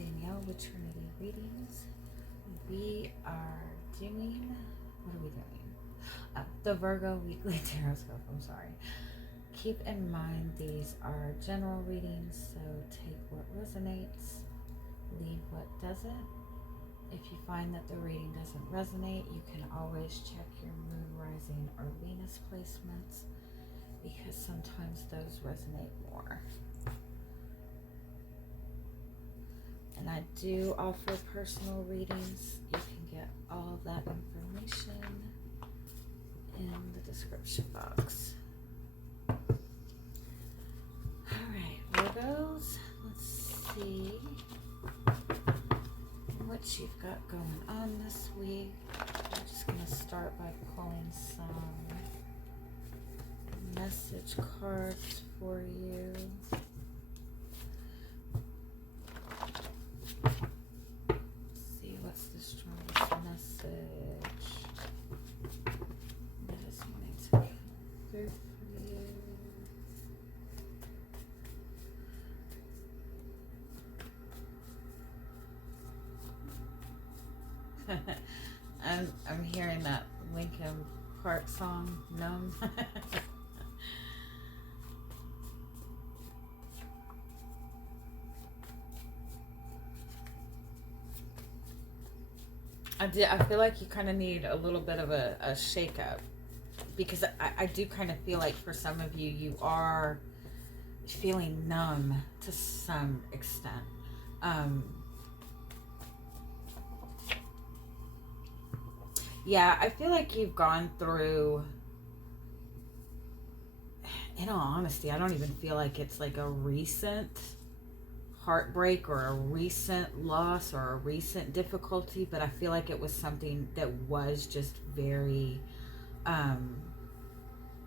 Danielle with Trinity Readings. We are doing, what are we doing? The Virgo Weekly Tarotscope, I'm sorry. Keep in mind these are general readings, so take what resonates, leave what doesn't. If you find that the reading doesn't resonate, you can always check your moon, rising, or Venus placements, because sometimes those resonate more. And I do offer personal readings. You can get all of that information in the description box. Alright, Virgos, let's see what you've got going on this week. I'm just going to start by pulling some message cards for you. What's the strongest message that is wanting to come through for you? I'm hearing that Linkin Park song, Numb. I feel like you kind of need a little bit of a shake-up, because I do kind of feel like for some of you, you are feeling numb to some extent. Yeah, I feel like you've gone through, in all honesty, I don't even feel like it's like a recent heartbreak or a recent loss or a recent difficulty, but I feel like it was something that was just very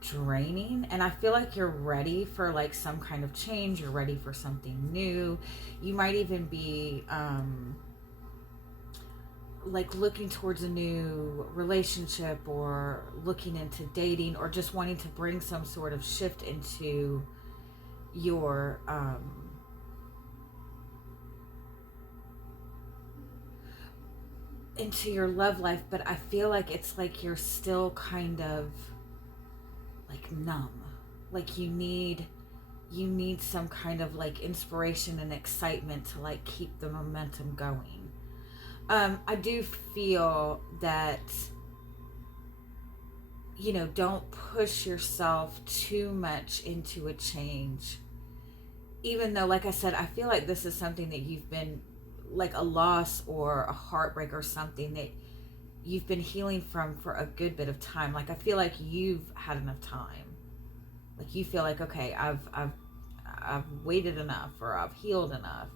draining, and I feel like you're ready for like some kind of change. You're ready for something new. You might even be like looking towards a new relationship, or looking into dating, or just wanting to bring some sort of shift into your love life. But I feel like it's like you're still kind of like numb, like you need some kind of like inspiration and excitement to like keep the momentum going. I do feel that, you know, don't push yourself too much into a change, even though, like I said, I feel like this is something that you've been, like a loss or a heartbreak or something that you've been healing from for a good bit of time. Like I feel like you've had enough time. Like you feel like, okay, I've waited enough, or I've healed enough.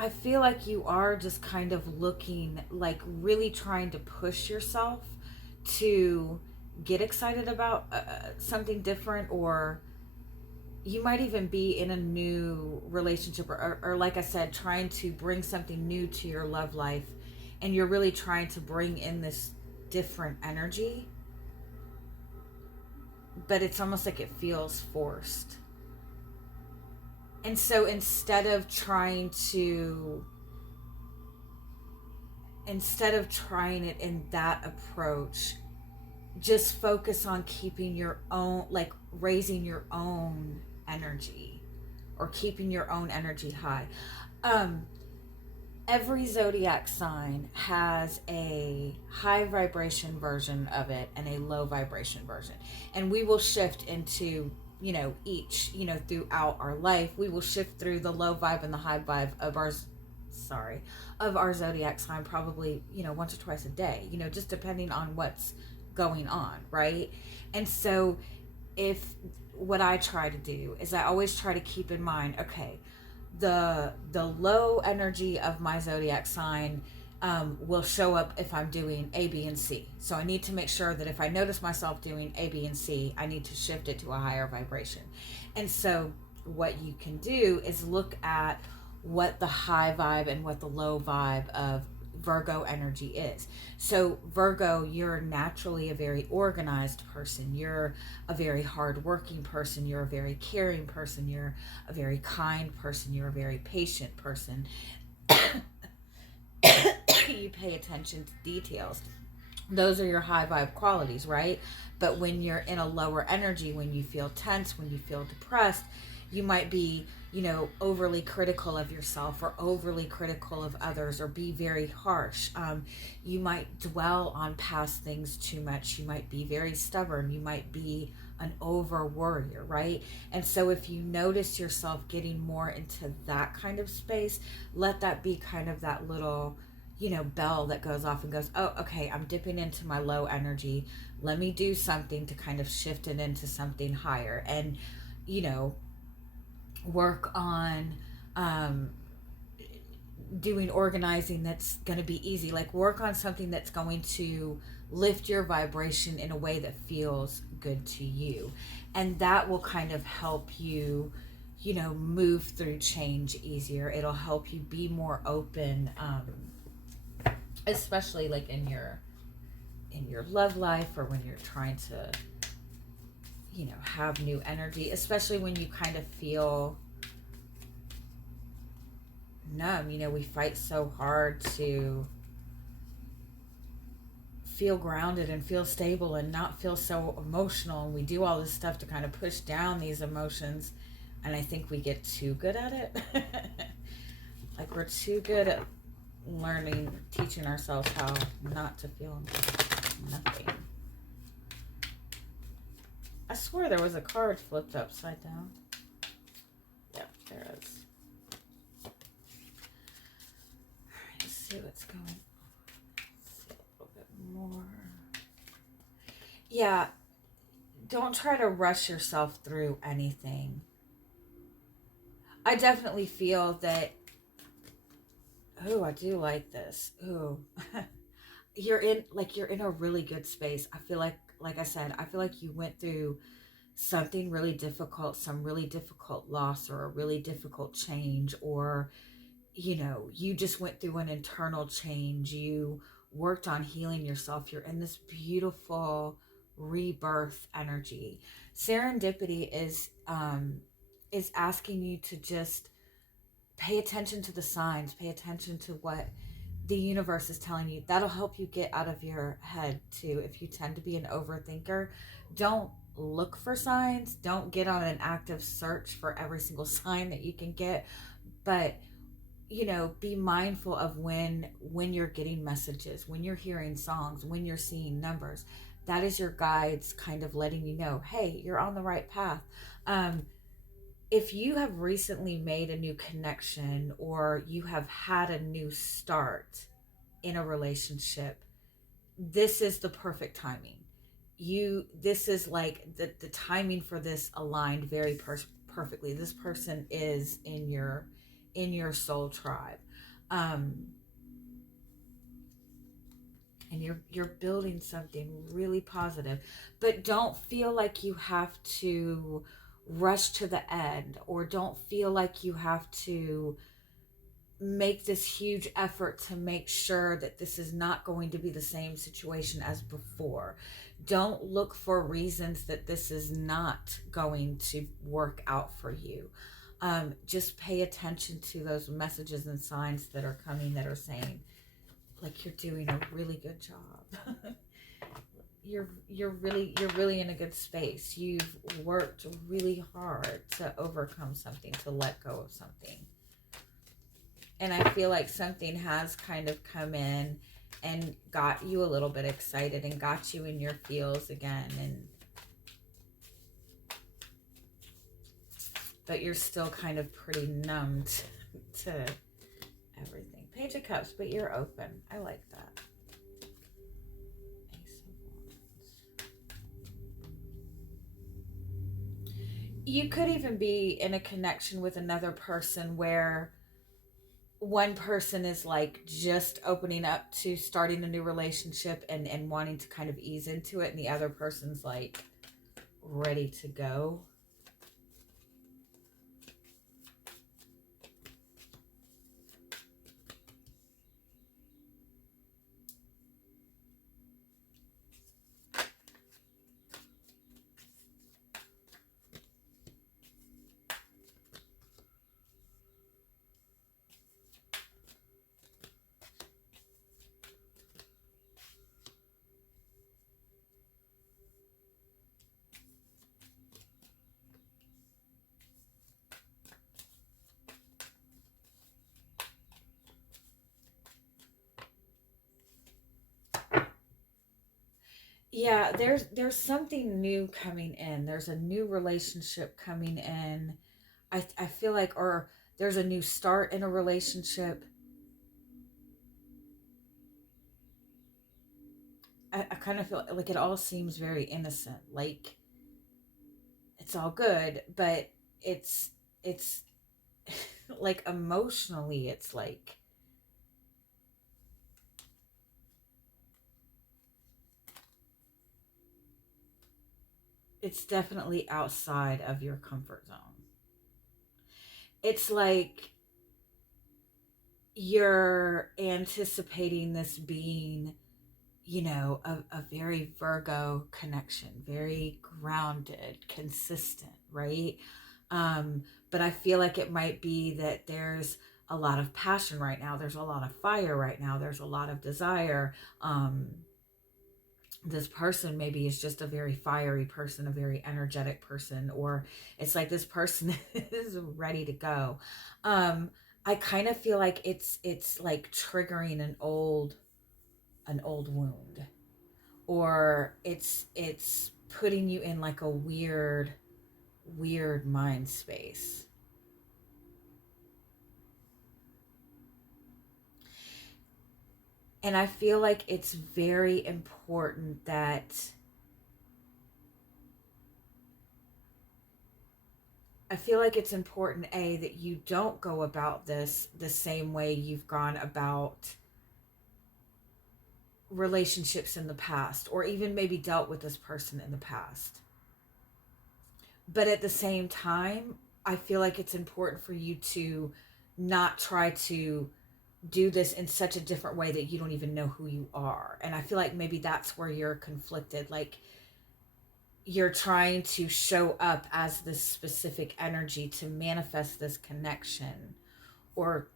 I feel like you are just kind of looking, like really trying to push yourself to get excited about something different, or you might even be in a new relationship, or like I said, trying to bring something new to your love life, and you're really trying to bring in this different energy, but it's almost like it feels forced. And so instead of trying it in that approach, just focus on keeping your own, like raising your own energy, or keeping your own energy high. Every zodiac sign has a high vibration version of it and a low vibration version. And we will shift into, you know, each, you know, throughout our life, we will shift through the low vibe and the high vibe of our zodiac sign, probably, you know, once or twice a day, you know, just depending on what's going on, right? And so what I try to do is I always try to keep in mind, okay, the low energy of my zodiac sign will show up if I'm doing A, B, and C. So I need to make sure that if I notice myself doing A, B, and C, I need to shift it to a higher vibration. And so what you can do is look at what the high vibe and what the low vibe of Virgo energy is. So Virgo, you're naturally a very organized person. You're a very hardworking person. You're a very caring person. You're a very kind person. You're a very patient person. You pay attention to details. Those are your high vibe qualities, right? But when you're in a lower energy, when you feel tense, when you feel depressed, you might be, overly critical of yourself or overly critical of others, or be very harsh. You might dwell on past things too much. You might be very stubborn. You might be an over worrier, right? And so if you notice yourself getting more into that kind of space, let that be kind of that little bell that goes off and goes, oh, okay, I'm dipping into my low energy. Let me do something to kind of shift it into something higher. And, work on doing organizing that's going to be easy. Like, work on something that's going to lift your vibration in a way that feels good to you. And that will kind of help you, move through change easier. It'll help you be more open, especially like in your love life, or when you're trying to have new energy, especially when you kind of feel numb. We fight so hard to feel grounded and feel stable and not feel so emotional, and we do all this stuff to kind of push down these emotions, and I think we get too good at it. Like, we're too good at teaching ourselves how not to feel nothing. I swear there was a card flipped upside down. Yep, there is. Alright, let's see what's going on. Let's see a little bit more. Yeah, don't try to rush yourself through anything. I definitely feel that, oh, I do like this. Ooh. You're in a really good space. I feel like I said, I feel like you went through something really difficult, some really difficult loss, or a really difficult change, or, you just went through an internal change. You worked on healing yourself. You're in this beautiful rebirth energy. Serendipity is asking you to just pay attention to the signs, pay attention to what the universe is telling you. That'll help you get out of your head too. If you tend to be an overthinker, don't look for signs. Don't get on an active search for every single sign that you can get. But, be mindful of when you're getting messages, when you're hearing songs, when you're seeing numbers. That is your guides kind of letting you know, hey, you're on the right path. If you have recently made a new connection, or you have had a new start in a relationship, this is the perfect timing. This is like the timing for this aligned very perfectly. This person is in your soul tribe. And you're building something really positive, but don't feel like you have to rush to the end, or don't feel like you have to make this huge effort to make sure that this is not going to be the same situation as before. Don't look for reasons that this is not going to work out for you. Just pay attention to those messages and signs that are coming, that are saying, like, you're doing a really good job. You're really in a good space. You've worked really hard to overcome something, to let go of something. And I feel like something has kind of come in and got you a little bit excited and got you in your feels again. But you're still kind of pretty numbed to everything. Page of Cups, but you're open. I like that. Ace of Wands. You could even be in a connection with another person where one person is like just opening up to starting a new relationship and wanting to kind of ease into it, and the other person's like ready to go. Yeah, there's something new coming in. There's a new relationship coming in. I feel like, or there's a new start in a relationship. I kind of feel like it all seems very innocent. Like it's all good, but it's like emotionally it's like it's definitely outside of your comfort zone. It's like you're anticipating this being, a very Virgo connection, very grounded, consistent, right? But I feel like it might be that there's a lot of passion right now. There's a lot of fire right now. There's a lot of desire. This person maybe is just a very fiery person, a very energetic person, or it's like this person is ready to go. Um, I kind of feel like it's like triggering an old wound, or it's putting you in like a weird mind space. And I feel like it's very important that I feel like it's important, A, that you don't go about this the same way you've gone about relationships in the past, or even maybe dealt with this person in the past. But at the same time, I feel like it's important for you to not try to do this in such a different way that you don't even know who you are. And I feel like maybe that's where you're conflicted. Like you're trying to show up as this specific energy to manifest this connection, or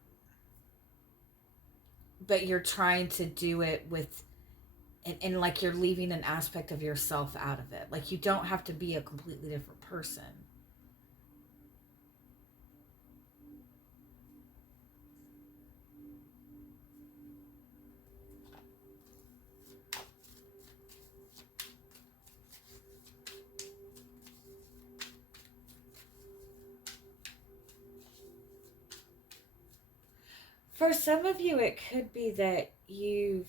but you're trying to do it with, and like you're leaving an aspect of yourself out of it. Like you don't have to be a completely different person. For some of you, it could be that you've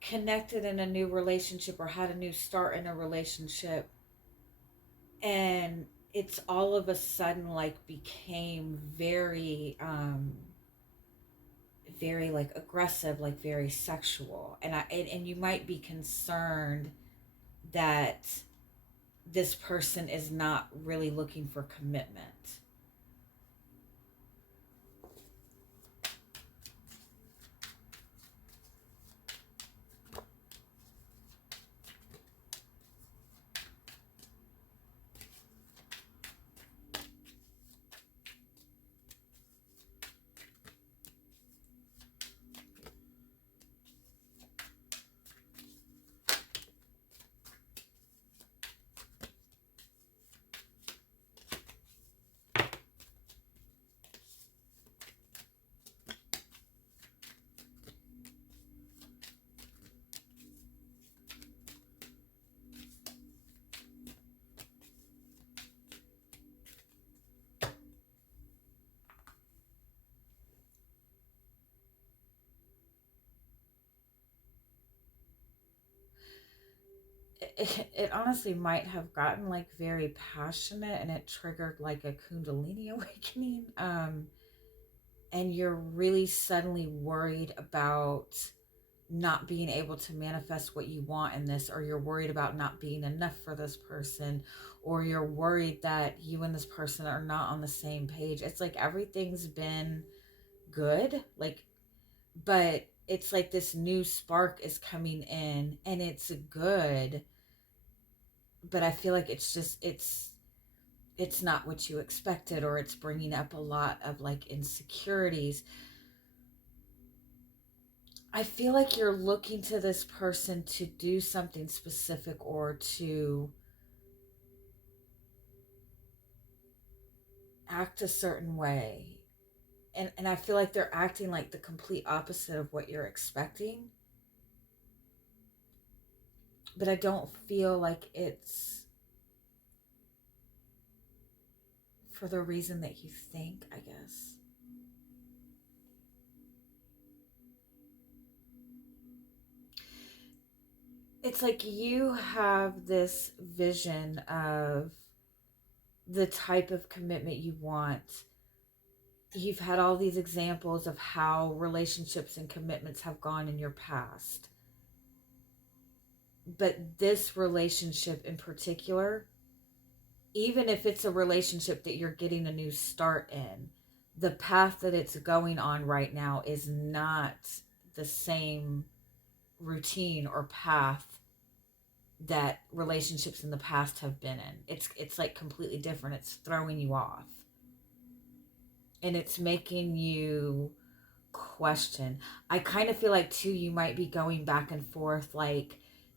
connected in a new relationship or had a new start in a relationship, and it's all of a sudden like became very like aggressive, like very sexual. And you might be concerned that this person is not really looking for commitment. It honestly might have gotten like very passionate, and it triggered like a kundalini awakening. And you're really suddenly worried about not being able to manifest what you want in this, or you're worried about not being enough for this person, or you're worried that you and this person are not on the same page. It's like everything's been good, like, but it's like this new spark is coming in and it's good, but I feel like it's not what you expected, or it's bringing up a lot of like insecurities. I feel like you're looking to this person to do something specific, or to act a certain way. And I feel like they're acting like the complete opposite of what you're expecting. but I don't feel like it's for the reason that you think, I guess. It's like you have this vision of the type of commitment you want. You've had all these examples of how relationships and commitments have gone in your past. But this relationship in particular, even if it's a relationship that you're getting a new start in, the path that it's going on right now is not the same routine or path that relationships in the past have been in. It's like completely different. It's throwing you off. And it's making you question. I kind of feel like too you might be going back and forth like,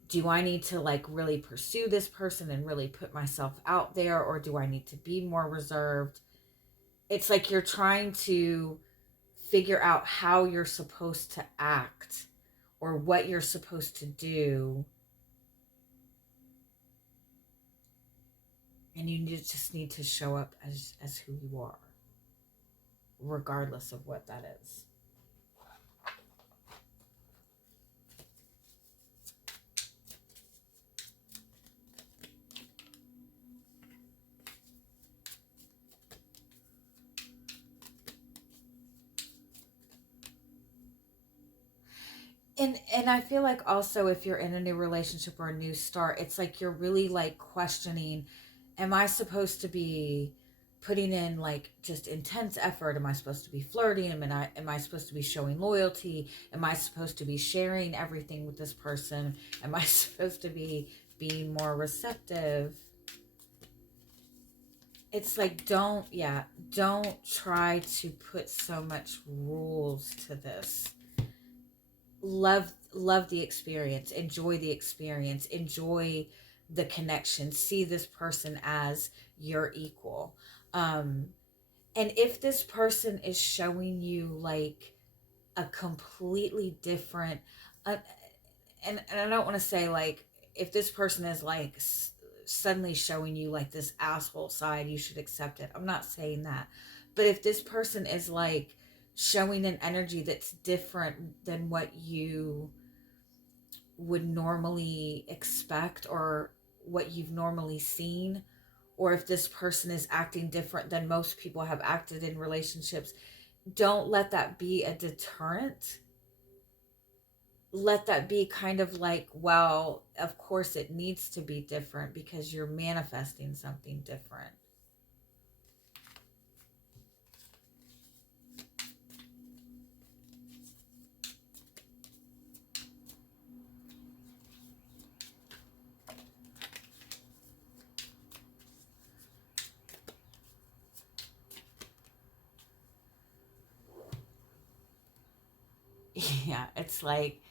do I need to like really pursue this person and really put myself out there, or do I need to be more reserved? It's like you're trying to figure out how you're supposed to act or what you're supposed to do. And you just need to show up as who you are, regardless of what that is. And I feel like also if you're in a new relationship or a new start, it's like you're really like questioning, am I supposed to be putting in like just intense effort? Am I supposed to be flirting? Am I supposed to be showing loyalty? Am I supposed to be sharing everything with this person? Am I supposed to be being more receptive? It's like don't try to put so much rules to this. Love the experience, enjoy the experience, enjoy the connection, see this person as your equal. And if this person is showing you like a completely different uh, and I don't want to say like if this person is like suddenly showing you like this asshole side, you should accept it. I'm not saying that. But if this person is like showing an energy that's different than what you would normally expect or what you've normally seen, or if this person is acting different than most people have acted in relationships, don't let that be a deterrent. Let that be kind of like, well, of course it needs to be different because you're manifesting something different. Yeah, it's like,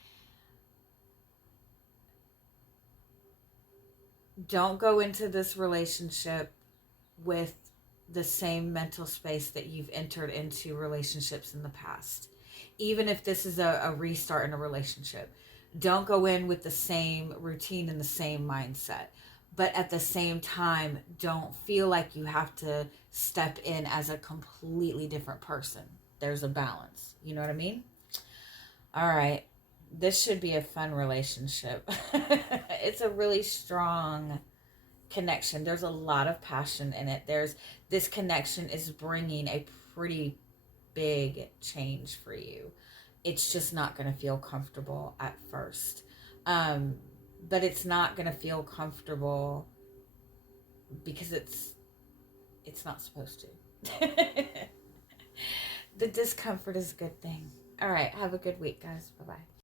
don't go into this relationship with the same mental space that you've entered into relationships in the past. Even if this is a restart in a relationship, don't go in with the same routine and the same mindset. But at the same time, don't feel like you have to step in as a completely different person. There's a balance. You know what I mean? All right. This should be a fun relationship. It's a really strong connection. There's a lot of passion in it. There's this connection is bringing a pretty big change for you. It's just not going to feel comfortable at first. Um, but it's not going to feel comfortable because it's not supposed to. The discomfort is a good thing. All right, have a good week, guys. Bye-bye.